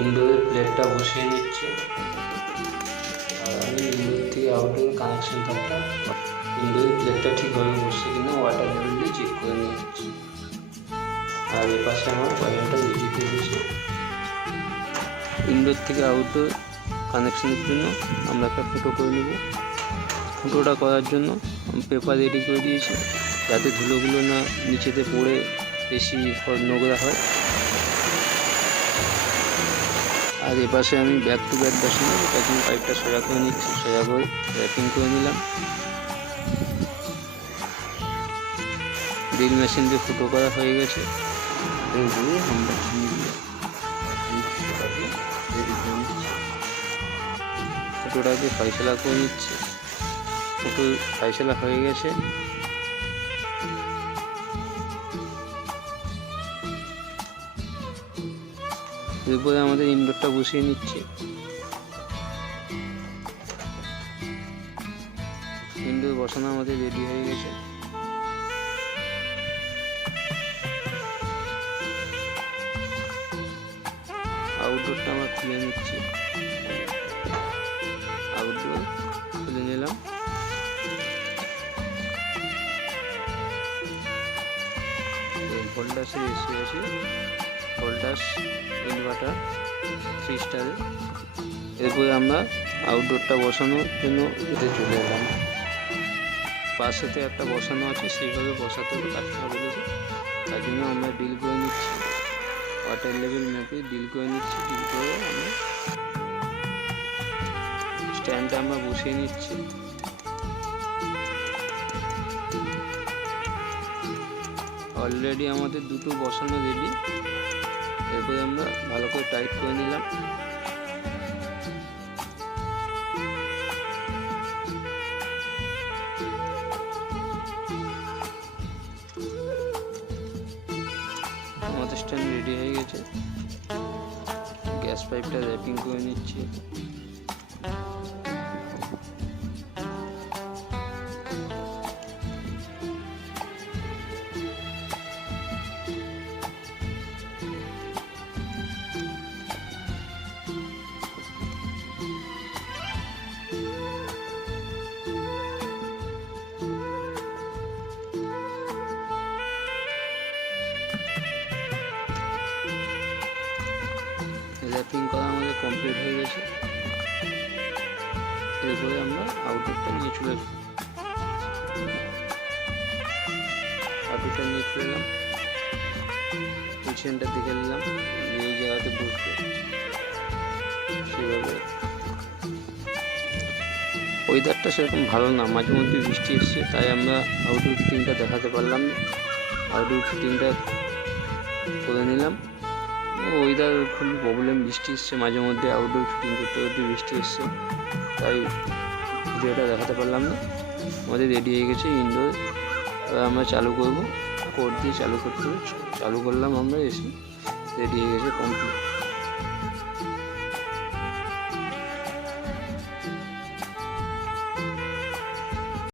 ইনডোরের প্লেটটা বসিয়ে নিচ্ছি। আর আমি ইনডোর থেকে আউটডোর কানেকশন তারটা ইনডোরের প্লেটটা ঠিকভাবে বসছে কিনা ওয়াটার লেভেল দিয়ে চেক করে নিচ্ছি। আর এ পাশে আমার কয়েলটা রেডি হয়ে গেছে। ইনডোর থেকে আউটডোর কানেকশনের জন্য আমরা একটা ফুটো করে নেব। ফুটোটা করার জন্য পেপার রেডি করে দিয়েছি, যাতে ধুলোগুলো না নিচেতে পড়ে বেশি নোংরা হয়। আর এপাশে আমি ব্যাক টু ব্যাক বসানো, তার জন্য পাইপটা সোজা করে নিচ্ছি। সোজা করে র্যাপিং করে নিলাম। ড্রিল মেশিন দিয়ে ফুটো করা হয়ে গেছে। ফুটোটাকে ফাইসলা করে নিচ্ছি। ফুটো ফাইসলা হয়ে গেছে। এরপরে আমাদের ইনডোরটা বসিয়ে নিচ্ছি। ইনডোর বসানো আমাদের রেডি হয়ে গেছে। আউটডোরটা আমরা খুলে নিচ্ছি। আউটডোর খুলে নিলাম। ভোল্টাসের এসি আছে, ভোল্টাস ইনভার্টার 3 স্টারে। এরপরে আমরা আউটডোরটা বসানোর জন্য এতে চলে এলাম। পাশেতে একটা বসানো আছে, সেইভাবে বসাতে হবে, কাজটা বলেছে। তার জন্য আমরা ডিল করে নিচ্ছি, ওয়াটার লেভেল মেপে ডিল করে নিচ্ছি। ডিল করে আমরা স্ট্যান্ডটা আমরা বসিয়ে নিচ্ছি। অলরেডি আমাদের দুটো বসানো রেডি। এরপরে আমরা ভালো করে টাইট করে নিলাম। আমাদের স্ট্যান্ড রেডি হয়ে গেছে। গ্যাস পাইপটা র্যাপিং করে নিচ্ছি। র্যাপিং করা আমাদের কমপ্লিট হয়ে গেছে। এরপরে আমরা আউটডোরটা নিয়ে চলে এলাম। পিছনটা দিকে নিলাম, এই জায়গাতে বসবে সেভাবে। ওয়েদারটা সেরকম ভালো না, মাঝে মধ্যে বৃষ্টি এসছে, তাই আমরা আউটডোর ফিটিংটা দেখাতে পারলাম না। আউটডোর ফিটিংটা করে নিলাম। ওয়েদার খুবই প্রবলেম, বৃষ্টি এসছে মাঝে মধ্যে, আউটডোর ফিটিং করতে করতে বৃষ্টি এসছে, তাই ভিডিওটা দেখাতে পারলাম না। আমাদের রেডি হয়ে গেছে ইনডোর। আমরা চালু করব, কোড দিয়ে চালু করতে হবে। চালু করলাম আমরা, এসে রেডি হয়ে গেছে কমপ্লিট।